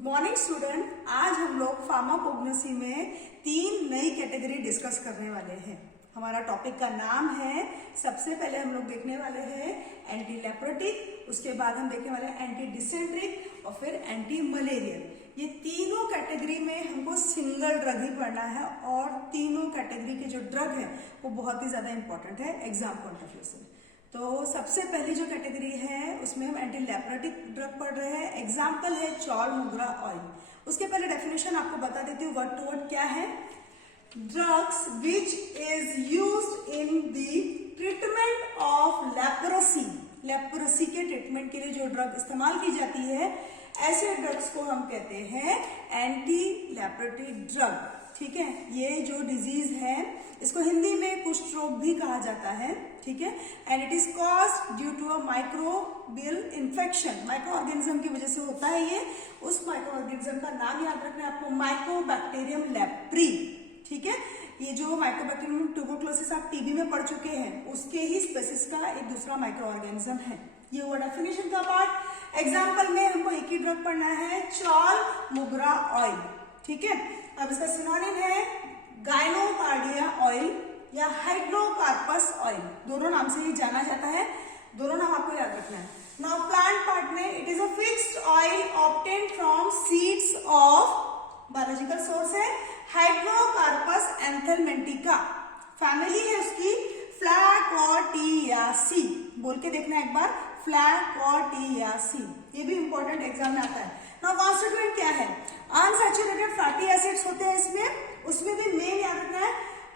Good morning student. आज हम लोग फार्माकोग्नोसी में 3 नई कैटेगरी डिस्कस करने वाले हैं। हमारा टॉपिक का नाम है, सबसे पहले हम लोग देखने वाले हैं एंटी लेप्रोटिक, उसके बाद हम देखने वाले हैं एंटी डिसेंट्रिक और फिर एंटी मलेरियल। ये तीनों कैटेगरी में हमको सिंगल ड्रग ही पढ़ना है और तीनों कैटेगरी के जो ड्रग है वो बहुत ही ज्यादा इंपॉर्टेंट है एग्जाम पॉइंट ऑफ व्यू से। तो सबसे पहली जो कैटेगरी है उसमें हम एंटी लेप्रोटिक ड्रग पढ़ रहे हैं। एग्जाम्पल है चॉल मोगरा ऑयल। उसके पहले डेफिनेशन आपको बता देती हूँ वर्ड टू वर्ड क्या है। Drugs which is used in the treatment of leprosy. Leprosy के ट्रीटमेंट के लिए जो ड्रग इस्तेमाल की जाती है ऐसे ड्रग्स को हम कहते हैं एंटी लेप्रोटिक ड्रग। ठीक है, ये जो डिजीज है इसको हिंदी में कुष्ठ रोग भी कहा जाता है। ठीक है, and it is caused due to a microbial infection. Micro organism की वजह से होता है ये। उस माइक्रो ऑर्गेनिज्म का नाम याद रखना है आपको, माइकोबैक्टीरियम लेप्री। ठीक है, ये जो माइकोबैक्टीरियम ट्यूबरकुलोसिस आप टीबी में पढ़ चुके हैं उसके ही स्पेसिस का एक दूसरा माइक्रो ऑर्गेनिज्म है। ये हुआ डेफिनेशन का पार्ट। एग्जाम्पल में हमको एक ही ड्रग पढ़ना है, चॉल मोगरा ऑयल। ठीक है, अब इसका सिनोनिम है गायनोकार्डिया ऑयल या हाइड्रोकार्पस ऑयल। दोनों नाम से ही जाना जाता है, दोनों नाम आपको याद रखना है। नाउ प्लांट पार्ट में it is a fixed oil obtained from seeds of, biological source है हाइड्रोकार्पस एंथेलमेंटिका। फैमिली है उसकी फ्लैकोटियासी। बोल के देखना एक बार, फ्लैकोटियासी। ये भी इंपॉर्टेंट एग्जाम में आता है। नाउ कॉन्स्टिट्यूएंट क्या है? अनसैचुरेटेड फैटी एसिड्स होते हैं इसमें, उसमें भी मेन याद रखना है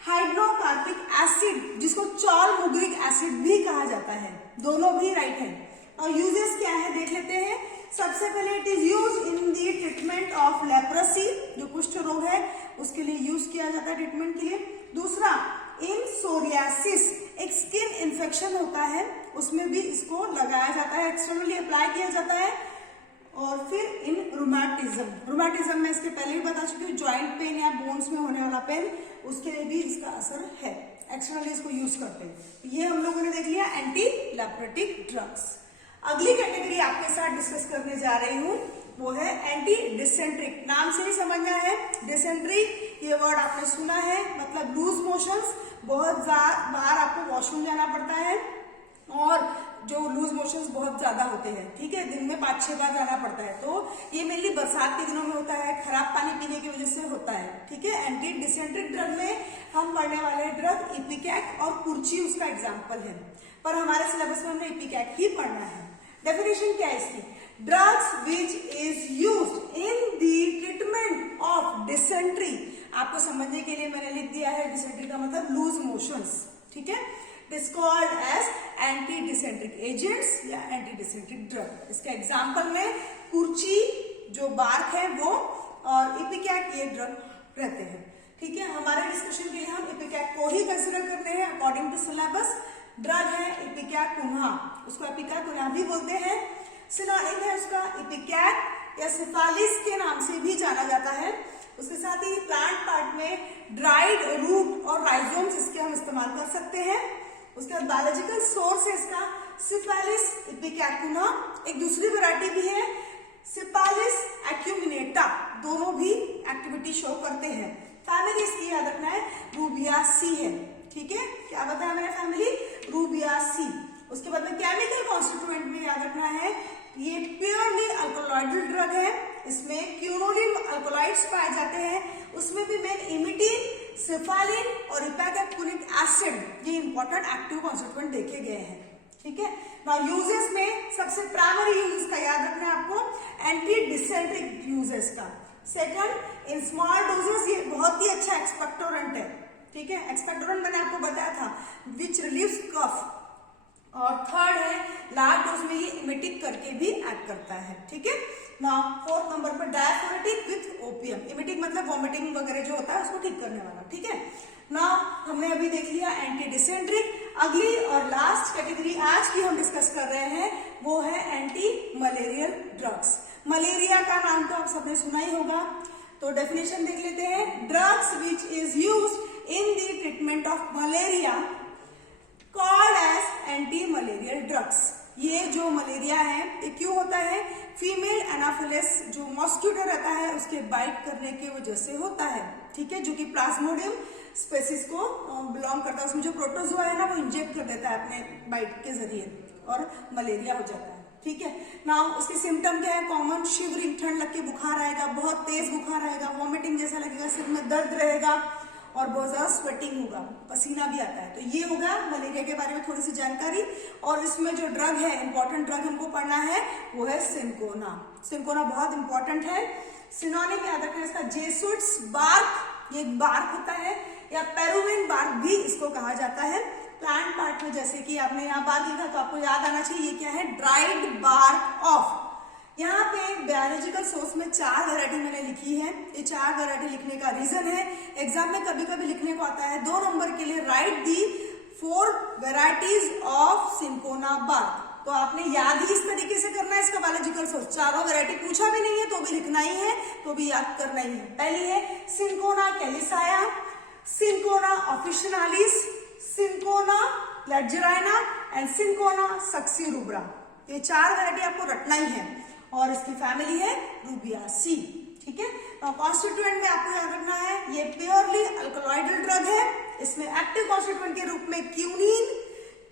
हाइड्रोकार्बिक एसिड, जिसको चॉल मोगरिक एसिड भी कहा जाता है। दोनों भी राइट है। और यूजेस क्या है देख लेते हैं। सबसे पहले it is use in the treatment of leprosy, जो कुष्ठ रोग है उसके लिए यूज किया जाता है ट्रीटमेंट के लिए। दूसरा, इन सोरियासिस, एक स्किन इन्फेक्शन होता है उसमें भी इसको लगाया जाता है, एक्सटर्नली अप्लाई किया जाता है। और फिर इन रूमेटिज्म, रूमेटिज्म में इसके पहले ही बता चुकी हूँ, ज्वाइंट पेन या बोन्स में होने वाला पेन, उसके लिए भी इसका असर है, एक्सटर्नली इसको यूज करते हैं। ये हम लोगों ने देख लिया एंटी लेप्रोटिक ड्रग्स। अगली कैटेगरी आपके साथ डिस्कस करने जा रही हूँ वो है एंटी डिसेंट्रिक। नाम से ही समझना है डिसेंट्रिक, ये वर्ड आपने सुना है, मतलब लूज मोशंस। बहुत बार आपको वॉशरूम जाना पड़ता है और जो लूज मोशंस बहुत ज्यादा होते हैं, ठीक है, दिन में 5-6 बार जाना पड़ता है। तो ये मेनली बरसात के दिनों में होता है, खराब पानी पीने की वजह से होता है। ठीक है, एंटी डिसेंट्रिक ड्रग में हम पढ़ने वाले ड्रग इपिकैक और कुर्ची उसका एग्जाम्पल है, पर हमारे सिलेबस में हमने इपिकैक ही पढ़ना है। डेफिनेशन क्या है इसकी? Drugs which is used in the treatment of dysentery. आपको समझने के लिए मैंने लिख दिया है, डिसेंट्री का मतलब लूज मोशंस। ठीक है, it is called as anti dysenteric agents या एंटी डिसेंट्रिक ड्रग। इसका एग्जाम्पल में कुर्ची जो बार्क है वो, और इपिकैक ये ड्रग रहते हैं। ठीक है, हमारे डिस्कशन के लिए हम इपिकैक को ही कंसिडर करते हैं अकॉर्डिंग टू सिलेबस। ड्रग है इपिकैक कुन्हा, उसको इपिकैक कुन्हा भी बोलते हैं। सिनोनिम है उसका इपिकैक या सिफालिस के नाम से भी जाना जाता है। उसके साथ ही प्लांट पार्ट में ड्राइड रूट और राइजोम्स इसके हम इस्तेमाल कर सकते हैं। उसके बाद बायोलॉजिकल सोर्स है इसका सिफालिस इपिकैकुना। एक दूसरी वैरायटी भी है सिफालिस एक्यूमिनेटा, दोनों भी एक्टिविटी शो करते हैं। फैमिली इसकी याद रखना है रूबियासी है। ठीक है, क्या बताया मैंने? फैमिली रूबियासी। उसके बाद में केमिकल कॉन्स्टिट्यूएंट में याद रखना है, ये प्योरली अल्कोलॉइडल ड्रग है, इसमें क्यूनोलिन अल्कोलॉइड्स पाए जाते हैं। उसमें भी मेन इमिटीन, सिफालिन और इपैकेक्टिनिक एसिड, ये इंपॉर्टेंट एक्टिव कॉन्स्टिट्यूएंट देखे गए हैं। ठीक है, नाउ यूजेस में सबसे प्राइमरी यूज का याद रखना है आपको, एंटी डिसेंट्रिक यूजेस का। सेकंड, इन स्मॉल डोजेस ये बहुत ही अच्छा एक्सपेक्टोरेंट है। ठीक है, एक्सपेक्टोरेंट मैंने आपको बताया था विच रिलीव्स कफ। और थर्ड है लार्ज डोज में ये इमिटिक करके भी एक्ट करता है। ठीक है, नाउ फोर्थ नंबर पर डायफोरेटिक विथ ओपियम। इमिटिक मतलब वॉमिटिंग वगैरह जो होता है उसको ठीक करने वाला। ठीक है, नाउ हमने अभी देख लिया एंटी डिसेंट्रिक। अगली और लास्ट कैटेगरी आज की हम डिस्कस कर रहे हैं वो है एंटी मलेरियल ड्रग्स। मलेरिया का नाम तो आप सबने सुना ही होगा, तो डेफिनेशन देख लेते हैं। Drugs which is used in the treatment of malaria called as anti-malarial drugs। ये जो मलेरिया है ये क्यों होता है? फीमेल एनाफिलिस जो मॉस्किटो रहता है उसके बाइट करने की वजह से होता है, ठीक है, जो कि प्लाज्मोडियम स्पेसीज को बिलोंग करता है। उसमें जो प्रोटोजोआ है ना वो इंजेक्ट कर देता है अपने बाइट के जरिए और मलेरिया हो जाता है, ठीक है। नाउ उसके सिम्टम क्या है? कॉमन शिवरिंग, ठंड लग के बुखार आएगा, बहुत तेज बुखार आएगा, वॉमिटिंग जैसा लगेगा, सिर में दर्द रहेगा और बहुत ज्यादा स्वेटिंग होगा, पसीना भी आता है। तो ये होगा मलेरिया के बारे में थोड़ी सी जानकारी। और इसमें जो ड्रग है, इंपॉर्टेंट ड्रग हमको पढ़ना है वो है सिंकोना। सिंकोना बहुत इंपॉर्टेंट है। सिनोनिम याद रखना इसका, जेसुइट्स बार्क, ये बार्क होता है, या पेरुविन बार्क भी इसको कहा जाता है। प्लांट पार्ट में जैसे कि आपने यहाँ बार्क लिखा तो आपको याद आना चाहिए ये क्या है? Dried bark of. यहाँ पे बायोलॉजिकल सोर्स में 4 वैरायटी मैंने लिखी है। ये 4 वैरायटी लिखने का रीजन है, एग्जाम में कभी कभी लिखने को आता है 2 नंबर के लिए, write the 4 varieties of cinchona bark. तो आपने याद ही इस तरीके से करना है इसका बायोलॉजिकल सोर्स। 4 वैरायटी पूछा भी नहीं है तो भी लिखना ही है, तो भी याद करना ही है। पहली है Cinchona calisaya, Cinchona officinalis, Cinchona ledgeriana and Cinchona succirubra. ये 4 वैरायटी आपको रटना ही है और इसकी फैमिली है रूबियासी, ठीक है। तो कॉन्स्टिट्यूएंट में आपको याद रखना है ये प्योरली अल्कलॉइडल ड्रग है। इसमें एक्टिव कॉन्स्टिट्यूएंट के रूप में क्यूनिन,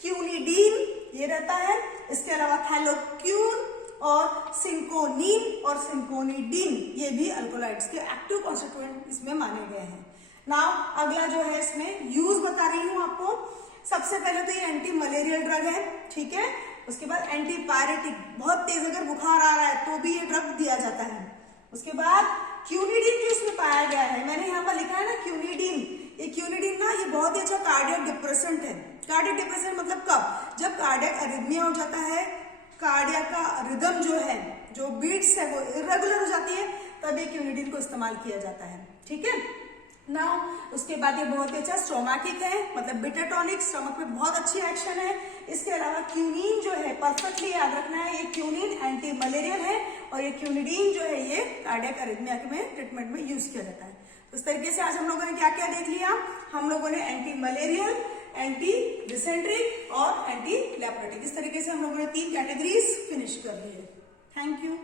क्यूनिडीन ये रहता है। इसके अलावा थैलोक्यून और सिंकोनीन और सिंकोनिडीन ये भी अल्कोलाइड्स के एक्टिव कॉन्स्टिट्यूएंट इसमें माने गए हैं। नाउ अगला जो है इसमें यूज बता रही हूं आपको। सबसे पहले तो ये एंटी मलेरियल ड्रग है, ठीक है। उसके बाद एंटीपायरेटिक, बहुत तेज अगर बुखार आ रहा है तो भी ये ड्रग दिया जाता है। उसके बाद क्यूनिडीन जो इसमें पाया गया है, मैंने यहाँ पर लिखा है ना क्यूनिडीन, ये क्यूनिडीन ना ये बहुत ही अच्छा कार्डियक डिप्रेसेंट है। कार्डियक डिप्रेसेंट मतलब कब? जब कार्डियक अरिथमिया हो जाता है, कार्डियक का रिदम जो है, जो बीट्स है वो इरेगुलर हो जाती है, तब ये क्यूनिडीन को इस्तेमाल किया जाता है, ठीक है। नाउ उसके बाद ये बहुत ही अच्छा स्टोमैटिक है, मतलब बिटर टॉनिक, स्टमक में बहुत अच्छी एक्शन है। इसके अलावा क्यूनिन जो है परफेक्टली याद रखना है, ये क्यूनिन एंटी मलेरियल है और ये क्यूनिडीन जो है ये कार्डियक अरिथमिया में ट्रीटमेंट में यूज किया जाता है। तो इस तरीके से आज हम लोगों ने क्या क्या देख लिया? हम लोगों ने एंटी मलेरियल, एंटी डिसेंट्रिक और एंटी लेप्रेटिक, इस तरीके से हम लोगों ने 3 कैटेगरीज फिनिश कर ली है। Thank you.